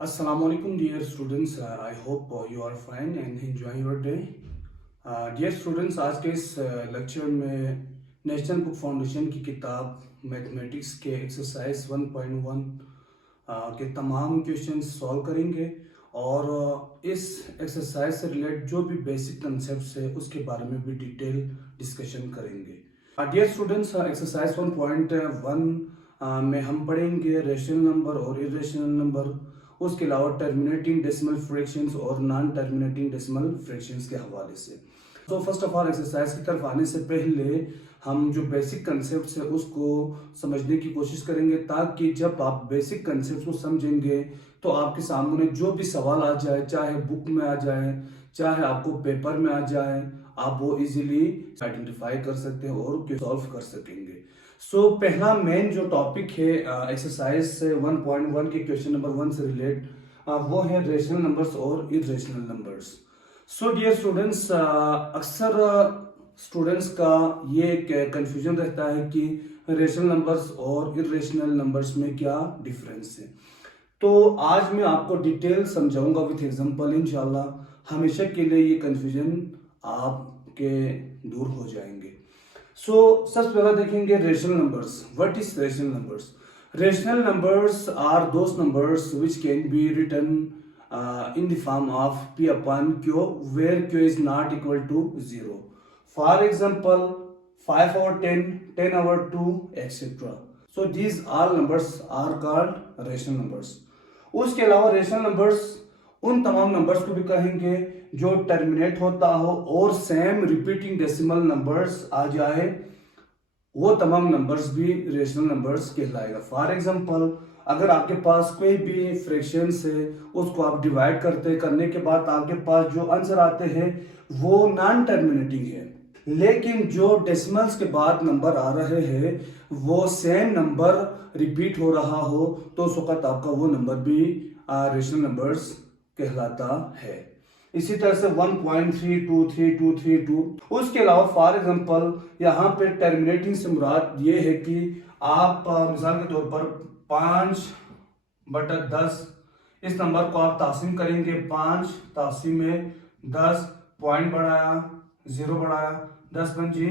Assalamu alaikum dear students. I hope you are fine and enjoy your day. Dear students, आज के इस lecture में national book foundation की किताब mathematics के एक्सरसाइज 1.1 के तमाम क्वेश्चंस सॉल्व करेंगे और इस एक्सरसाइज से रिलेटेड जो भी बेसिक कंसेप्ट्स है उसके बारे में भी डिटेल डिस्कशन करेंगे। डियर स्टूडेंट्स, एक्सरसाइज 1.1 में हम पढ़ेंगे रेशनल नंबर और इरेशनल नंबर, उसके अलावा टर्मिनेटिंग डेसिमल फ्रैक्शंस और नॉन टर्मिनेटिंग डेसिमल फ्रैक्शंस के हवाले से। तो फर्स्ट ऑफ ऑल एक्सरसाइज की तरफ आने से पहले हम जो बेसिक कंसेप्ट्स है उसको समझने की कोशिश करेंगे, ताकि जब आप बेसिक कंसेप्ट्स को समझेंगे तो आपके सामने जो भी सवाल आ जाए, चाहे बुक में आ जाए चाहे आपको पेपर में आ जाए, आप वो इजीली आइडेंटिफाई कर सकते हैं और सॉल्व कर सकेंगे। पहला मेन जो टॉपिक है एक्सरसाइज 1.1 के क्वेश्चन नंबर 1 से रिलेट वो है रेशनल नंबर्स और इरेशनल नंबर्स। डियर स्टूडेंट्स, अक्सर स्टूडेंट्स का ये एक कंफ्यूजन रहता है कि रेशनल नंबर्स और इरेशनल नंबर्स में क्या डिफरेंस है। तो आज मैं आपको डिटेल समझाऊंगा विथ एग्जांपल। इंशाल्लाह हमेशा के लिए ये कंफ्यूजन आपके दूर हो जाएंगे। सबसे पहला देखेंगे rational numbers. What is rational numbers? Rational numbers are those numbers which can be written in the form of p upon q, where q is not equal to 0. For example, 5 over 10, 10 over 2, etc. So these all numbers are called rational numbers. उसके अलावा rational numbers उन तमाम numbers को भी कहेंगे जो terminate होता हो और सेम रिपीटिंग डेसिमल नंबर्स आ जाए, वो तमाम नंबर्स भी रेशनल नंबर्स कहलाएगा। फॉर एग्जांपल, अगर आपके पास कोई भी फ्रैक्शंस है, उसको आप डिवाइड करने के बाद आपके पास जो आंसर आते हैं वो नॉन टर्मिनेटिंग है, लेकिन जो डेसिमल्स के बाद नंबर आ रहे हैं वो सेम नंबर रिपीट हो रहा हो, तो उस वक्त आपका वो नंबर भी रेशनल नंबर्स कहलाता है। इसी तरह से 1.32322। उसके अलावा फॉर एग्जांपल यहाँ पे टर्मिनेटिंग से मुराद ये है कि आप मिसाल के तौर पर 5/10 इस नंबर को आप तासीम करेंगे, 5 तासीम में 10, पॉइंट बढ़ाया, 0 बढ़ाया, 10 पंजी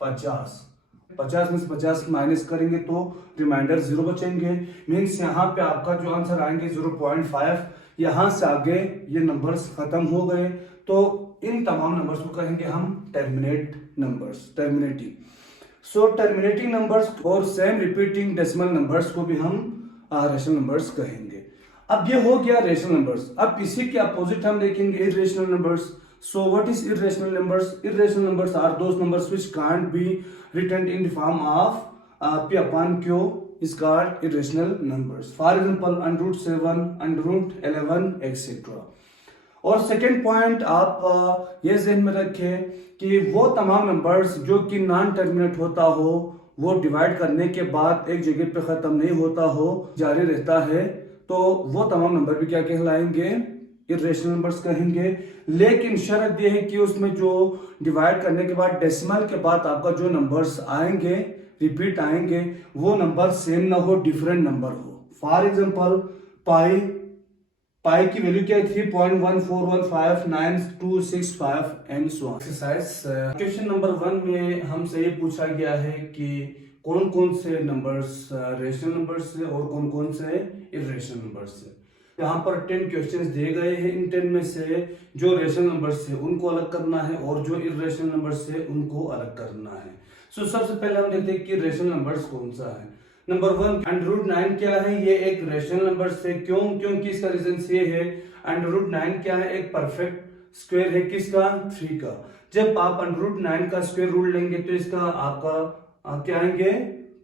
50, 50 में से 50 माइनस करेंगे तो रिमाइंडर 0 बचेंगे। मीन्स यहाँ पे आपका जो आंसर आएंगे 0.5। यहां से आगे ये नंबर्स खत्म हो गए, तो इन तमाम नंबर्स को कहेंगे हम terminate numbers, terminating. Terminating numbers और सेम रिपीटिंग डेसिमल नंबर्स को भी हम रेशनल नंबर्स कहेंगे। अब ये हो गया रेशनल नंबर्स। अब इसी के अपोजिट हम देखेंगे irrational numbers. What is irrational numbers? Irrational numbers are those numbers which can't be written in the form of p upon q is called irrational numbers. For example, √7, √11, etc. और second point आप ये ज़हन में रखें कि वो तमाम numbers जो कि नॉन टर्मिनेट होता हो, वो डिवाइड करने के बाद एक जगह पे ख़त्म नहीं होता हो, जारी रहता है, तो वो तमाम नंबर भी क्या कहलाएंगे? इरेशनल नंबर्स कहेंगे। लेकिन शर्त यह है कि उसमें जो डिवाइड करने के बाद डेसिमल के बाद आपका जो नंबर्स आएंगे, रिपीट आएंगे, वो नंबर सेम ना हो, डिफरेंट नंबर हो। फॉर एग्जांपल, पाई की वैल्यू क्या है? 3.14159265 and so on. Exercise question number 1 में हमसे ये पूछा गया है कि कौन कौन से नंबर्स रेशनल नंबर्स है और कौन कौन से इरेशनल नंबर्स है। यहाँ पर 10 क्वेश्चंस दिए गए हैं। इन 10 में से जो रेशनल नंबर्स है उनको अलग करना है और जो इरेशनल नंबर्स है उनको अलग करना है। सबसे पहले हम देखते हैं कि रेशनल नंबर्स कौन सा है। नंबर 1, √9 क्या है? ये एक रेशनल नंबर है। क्योंकि इसका रीजन ये है, √9 क्या है? एक परफेक्ट स्क्वायर है। किसका? 3 का। जब आप √9 का स्क्वायर रूट लेंगे तो इसका आपका क्या आएंगे?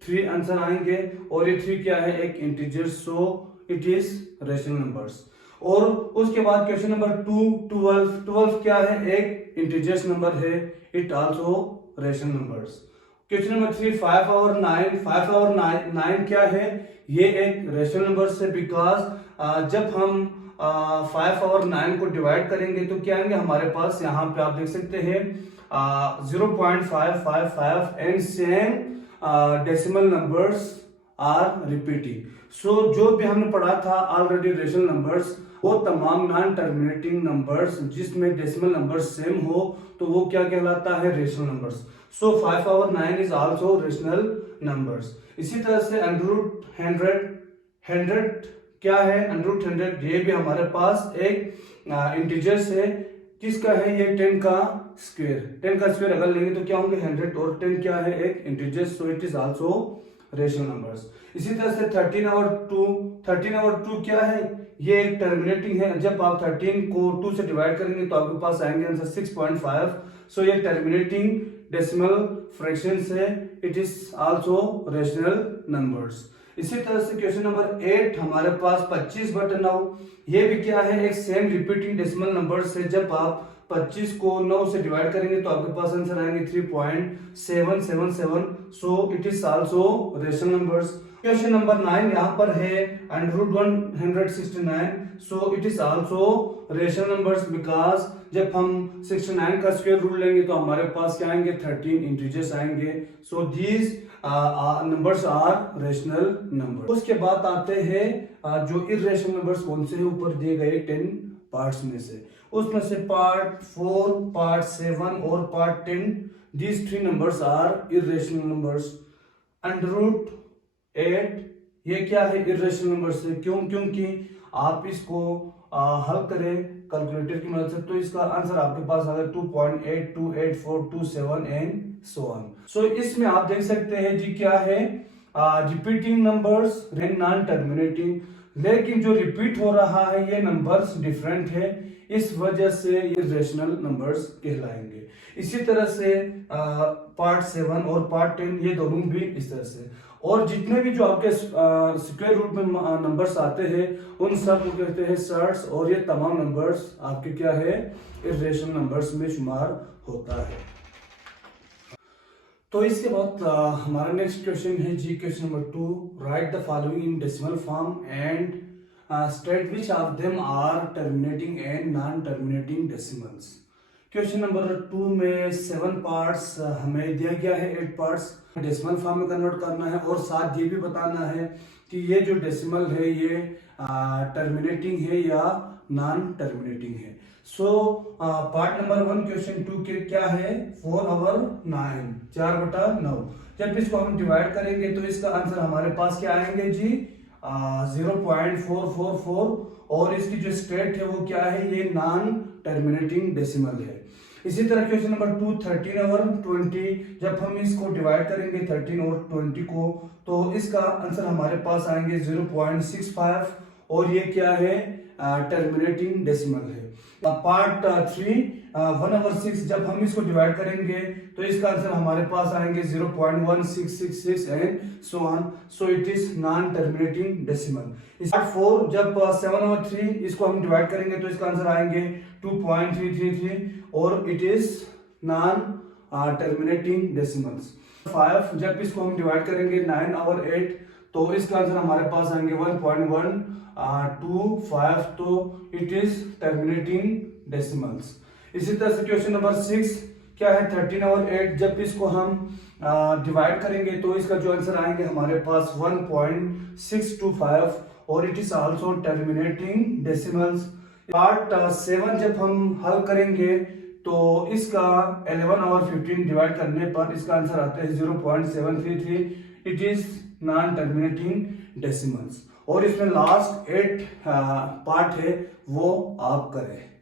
3 आंसर आएंगे। और ये 3 क्या है? एक integer, so it is rational numbers. और उसके बाद क्वेश्चन नंबर 2, 12 क्या है? एक इंटीजर्स नंबर है। It also rational numbers. Question number 3, 5 और 9 क्या है? ये एक रेशनल नंबर है, बिकॉज जब हम 5 और 9 को डिवाइड करेंगे तो क्या आएंगे हमारे पास? यहाँ पे आप देख सकते हैं 0.555 and same decimal numbers are repeating. So जो भी हमने पढ़ा था ऑलरेडी रेशनल नंबर्स, वो तमाम नॉन टर्मिनेटिंग नंबर्स जिसमें डेसिमल नंबर सेम हो तो वो क्या कहलाता है, rational numbers. So 5/9 is also rational numbers. इसी तरह से √100 क्या है, √100 ये भी हमारे पास एक इंटीजर्स है। किसका है ये, 10 का स्क्वायर। 10 का स्क्वायर अगर लेंगे तो क्या होंगे 100, और 10 क्या है, एक integers, so it is also rational numbers. इसी तरह से 13/2 क्या है, ये एक टर्मिनेटिंग है। जब आप 13 को 2 से डिवाइड करेंगे तो आपके पास आएंगे आंसर 6.5। सो ये टर्मिनेटिंग डेसिमल फ्रैक्शन है, it is also rational numbers. इसी तरह से क्वेश्चन नंबर 8 हमारे पास 25/9, ये भी क्या है, एक सेम रिपीटिंग डेसिमल नंबर से। जब आप 25 को 9 से डिवाइड करेंगे तो आपके पास आंसर आएंगे 3.777। So it is also rational numbers. Question number 9 यहाँ पर है √169, so it is also rational numbers, because जब हम 69 का स्क्वायर रूट लेंगे तो हमारे पास क्या आएंगे, 13 इंटीजर्स आएंगे। So these numbers are rational number. उसके बाद आते हैं जो इर्रेशनल नंबर्स कौन से हैं, ऊपर दिए गए 10 पार्ट्स में से। उसमें से पार्ट 4, पार्ट 7 और part 10, these 3 numbers are irrational numbers. √8 ये क्या है, इर्रेशनल नंबर्स है। क्यों, क्योंकि आप इसको हल करें कैलकुलेटर की मदद से तो इसका आंसर आपके पास आएगा 2.828427 एंड सो ऑन। सो इसमें आप देख सकते हैं जी क्या है, repeating numbers and non terminating, लेकिन जो रिपीट हो रहा है ये नंबर्स डिफरेंट है, इस वजह से ये रेशनल नंबर्स कहलाएंगे। इसी तरह से पार्ट 7 और पार्ट 10 ये दोनों भी इस तरह से। और जितने भी जो आपके स्क्वायर रूट में नंबर्स आते हैं उन सब को कहते हैं सर्ट्स, और ये तमाम नंबर्स आपके क्या है, इर्रेशनल नंबर्स में शुमार होता है। तो इसके बाद हमारा नेक्स्ट क्वेश्चन है जी, question number 2, write the following in decimal form and state which of them are terminating and non terminating decimals. Question number 2 में 7 पार्ट्स हमें दिया गया है, 8 पार्ट्स डेसिमल फॉर्म में कन्वर्ट करना है, और साथ ये भी बताना है कि ये जो डेसिमल है ये टर्मिनेटिंग है या नॉन टर्मिनेटिंग है। सो पार्ट नंबर 1 क्वेश्चन 2 के क्या है, 4/9, 4/9। जब इसको हम डिवाइड करेंगे तो इसका आंसर हमारे पास क्या आएंगे जी, 0.444, और इसकी जो स्टेट है वो क्या है, ये नॉन टर्मिनेटिंग डेसिमल है। इसी तरह क्वेश्चन नंबर 2 13/20, जब हम इसको डिवाइड करेंगे 13 और 20 को तो इसका आंसर हमारे पास आएंगे 0.65, और ये क्या है, टर्मिनेटिंग डेसिमल है। पार्ट 3 1/6, जब हम इसको डिवाइड करेंगे तो इसका आंसर हमारे पास आएंगे 0.1666 and so on, so it is non terminating decimal. Part 4 जब 7/3 इसको हम डिवाइड करेंगे तो इसका आंसर आएंगे 2.333, और it is non terminating decimals. 5 जब इसको हम डिवाइड करेंगे 9/8 तो इसका आंसर हमारे पास आएंगे 1.125, तो इट इज टर्मिनेटिंग डेसिमल्स। इसी तरह से क्वेश्चन नंबर 6 क्या है, 13/8, जब इसको हम डिवाइड करेंगे तो इसका जो आंसर आएंगे हमारे पास 1.625, और it is also terminating decimals. Part 7 जब हम हल करेंगे तो इसका 11/15 डिवाइड करने पर इसका आंसर आता है 0.733, it is non terminating decimals. और इसमें लास्ट 8 पार्ट है वो आप करें।